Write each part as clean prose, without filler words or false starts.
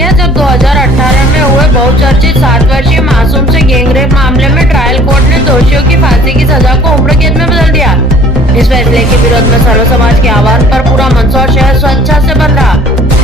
गया जब 2018 में हुए बहुचर्चित 7 वर्षीय मासूम से गैंगरेप मामले में ट्रायल कोर्ट ने दोषियों की फांसी की सजा को उम्र कैद में बदल दिया। इस फैसले के विरोध में सर्व समाज के आह्वान पर पूरा मंदसौर शहर स्वेच्छा से बंद रहा।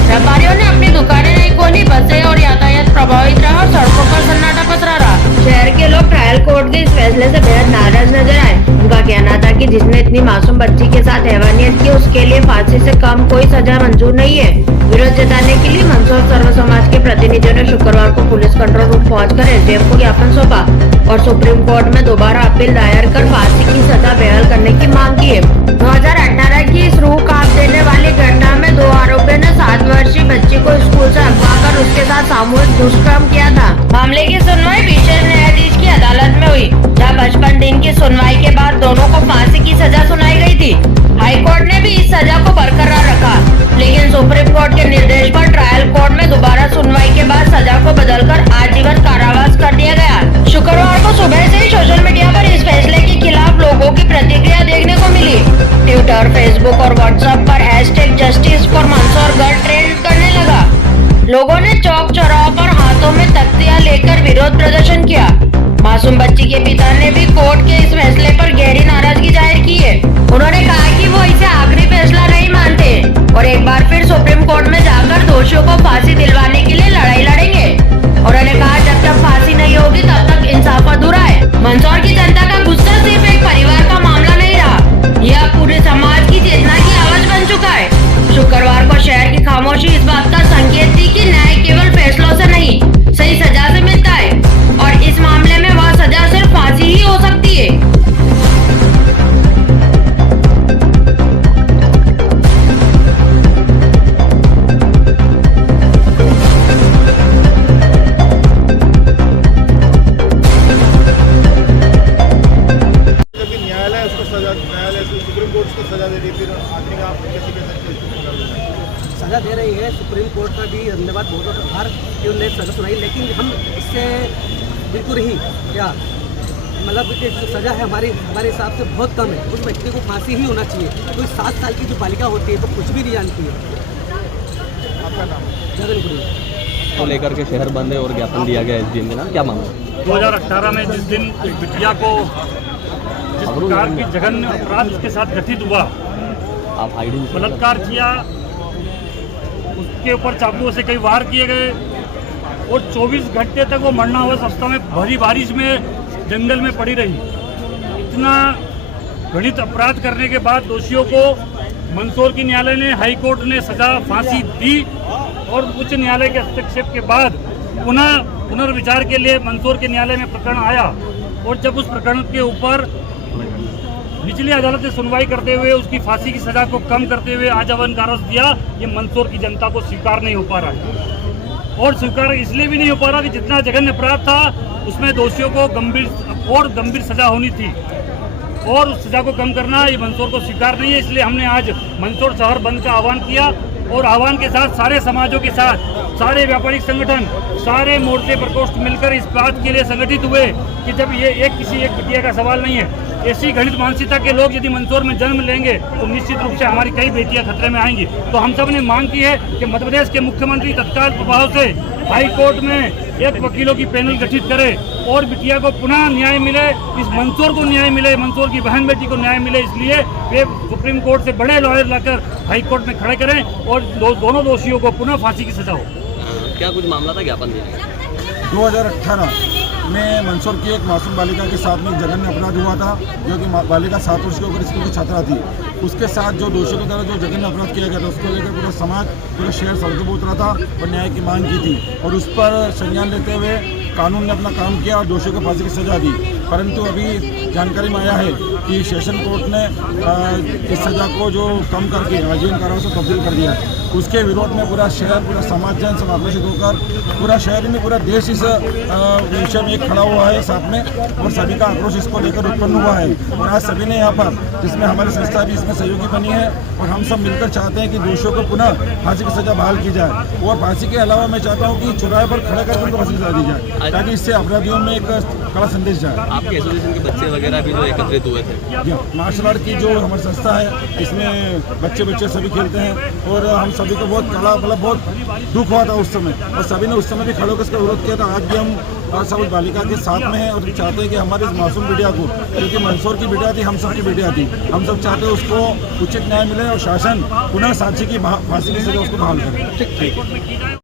व्यापारियों ने अपनी दुकानें नहीं खोली, बसें और यातायात प्रभावित रहा और सड़कों पर सन्नाटा पसरा रहा। शहर के लोग ट्रायल कोर्ट के इस फैसले से बेहद नाराज नजर आए। उनका कहना था कि जिसने इतनी मासूम बच्ची के साथ हैवानियत की उसके लिए फांसी से कम कोई सजा मंजूर नहीं है। विरोध जताने के लिए मंदसौर सर्व समाज के प्रतिनिधियों ने शुक्रवार को पुलिस कंट्रोल रूम पहुंचकर एसडीएम को ज्ञापन सौंपा और सुप्रीम कोर्ट में दोबारा अपील दायर कर फांसी की सजा बहाल करने की मांग की है। 2018 की इस रूह कांप देने वाली घटना में 2 आरोपियों ने 7 वर्षीय बच्ची को स्कूल से अगवा कर उसके साथ सामूहिक दुष्कर्म किया था। मामले की सुनवाई विशेष न्यायाधीश की अदालत में हुई, जहाँ 55 दिन की सुनवाई के बाद दोनों को फांसी की सजा सुनाई गई थी। हाईकोर्ट ने भी इस सजा को बरकरार रखा, लेकिन सुप्रीम कोर्ट के निर्देश पर ट्रायल कोर्ट में दोबारा सुनवाई के बाद सजा को बदलकर आजीवन कारावास कर दिया गया। शुक्रवार को सुबह से ही सोशल मीडिया पर इस फैसले के खिलाफ लोगों की प्रतिक्रिया देखने को मिली। ट्विटर, फेसबुक और व्हाट्सएप पर #जस्टिस फॉर मंदसौर ट्रेंड करने लगा। लोगों ने चौक चौराहों पर हाथों में तख्तियां लेकर विरोध प्रदर्शन किया। मासूम बच्ची के पिता ने भी कोर्ट के इस फैसले पर गहरी नाराजगी जाहिर की है। उन्होंने कहा कि वो इसे आखिरी फैसला नहीं मानते और एक बार फिर सुप्रीम कोर्ट में जाकर दोषियों को फांसी दिलवाने के लिए लड़ाई लड़ेंगे। उन्होंने कहा जब तक फांसी नहीं होगी तब तक इंसाफ अधूरा है। मंदसौर की जनता का गुस्सा सिर्फ एक परिवार का मामला नहीं रहा, यह पूरे समाज की चेतना की आवाज बन चुका है। शुक्रवार को शहर की खामोशी इस बात का संकेत थी कि न्याय केवल फैसलों से नहीं, सही सजा से मिलता है और इस मामले में वह सजा सिर्फ फांसी ही हो सकती है। सुप्रीम कोर्ट को सजा दे रही है, फिर आखिर आप सजा दे रही है। सुप्रीम कोर्ट का भी धन्यवाद, बहुत बहुत आभार कि उन्होंने सजा सुनाई, लेकिन हम इससे बिल्कुल ही क्या मतलब कि जो सजा है हमारे हिसाब से बहुत कम है। उस व्यक्ति को फांसी ही होना चाहिए। कोई 7 साल की जो बालिका होती है वो कुछ भी नहीं जानती है। आपका नाम? जगन को लेकर के शहर बंद है और ज्ञापन दिया गया है। दिन क्या मांगा? 2018 में जिस दिन एक बिटिया को जिस प्रकार की जघन्य अपराध उसके साथ घटित हुआ, आप हाइडिंग बलात्कार किया, उसके ऊपर चाकुओं से कई वार किए गए और 24 घंटे तक वो मरणावश अवस्था में भरी बारिश में जंगल में पड़ी रही। इतना घृणित अपराध करने के बाद दोषियों को मंदसौर की न्यायालय ने, हाई कोर्ट ने सजा फांसी दी और उच्च न्यायालय के हस्तक्षेप के बाद पुनर्विचार के लिए मंदसौर के न्यायालय में प्रकरण आया और जब उस प्रकरण के ऊपर निचली अदालत ने सुनवाई करते हुए उसकी फांसी की सजा को कम करते हुए आजीवन कारावास दिया, ये मंदसौर की जनता को स्वीकार नहीं हो पा रहा है। और स्वीकार इसलिए भी नहीं हो पा रहा कि जितना जघन्य अपराध था उसमें दोषियों को गंभीर सजा होनी थी और उस सजा को कम करना ये मंदसौर को स्वीकार नहीं है। इसलिए हमने आज मंदसौर शहर बंद का आह्वान किया और आह्वान के साथ सारे समाजों के साथ सारे व्यापारिक संगठन, सारे मोर्चे प्रकोष्ठ मिलकर इस बात के लिए संगठित हुए कि जब ये किसी एक बिटिया का सवाल नहीं है, ऐसी घृणित मानसिकता के लोग यदि मंदसौर में जन्म लेंगे तो निश्चित रूप से हमारी कई बेटियां खतरे में आएंगी। तो हम सब ने मांग की है कि मध्य प्रदेश के मुख्यमंत्री तत्काल प्रभाव से हाई कोर्ट में एक वकीलों की पैनल गठित करे और बिटिया को पुनः न्याय मिले, इस मंदसौर को न्याय मिले, मंदसौर की बहन बेटी को न्याय मिले। इसलिए वे सुप्रीम कोर्ट से बड़े लॉयर लाकर हाई कोर्ट में खड़े करें और दोनों दोषियों को पुनः फांसी की सजा हो। क्या कुछ मामला था ज्ञापन दिया? 2018 में मंदसौर की एक मासूम बालिका के साथ में जघन्य अपराध हुआ था, जो कि बालिका 7 वर्ष की होकर स्कूल की छात्रा थी। उसके साथ जो दोषियों की तरह जो जघन्य अपराध किया गया था उसको लेकर पूरा समाज, पूरा शहर सड़कों पर उतरा था और न्याय की मांग की थी और उस पर संज्ञान लेते हुए कानून ने अपना काम किया और दोषियों को फांसी की सजा दी। परंतु अभी जानकारी में आया है कि सेशन कोर्ट ने इस सजा को जो कम करके आजीवन कारावास से तब्दील कर दिया। उसके विरोध में पूरा शहर, पूरा समाज जन सब आक्रोशित होकर पूरा शहर में, पूरा देश इस विषय में एक खड़ा हुआ है साथ में और सभी का आक्रोश इसको लेकर उत्पन्न हुआ है। और आज सभी ने यहाँ पर, जिसमें हमारी संस्था भी इसमें सहयोगी बनी है और हम सब मिलकर चाहते हैं कि दोषियों को पुनः फांसी की सजा बहाल की जाए और फांसी के अलावा मैं चाहता हूँ कि चौराहे पर खड़े करके उनको फांसी की सजा दी जाए ताकि इससे अपराधियों में एक कड़ा संदेश जाए। आपके एसोसिएशन के बच्चे वगैरह भी जो एकत्रित हुए थे? मार्शल आर्ट की जो हमारी संस्था है इसमें बच्चे सभी खेलते हैं और हम सभी को बहुत कला मतलब बहुत दुख हुआ था उस समय, और सभी ने उस समय भी खड़े होकर इसका विरोध किया था। आज भी हम सब उस बालिका के साथ में हैं और चाहते हैं कि हमारी इस मासूम बिटिया को, क्योंकि मंसूर की बिटिया थी, हम सब की बिटिया थी, हम सब चाहते हैं उसको उचित न्याय मिले और शासन पुनः साक्षी की फांसी की सजा उसको बहाल करे। हाईकोर्ट में की जाए।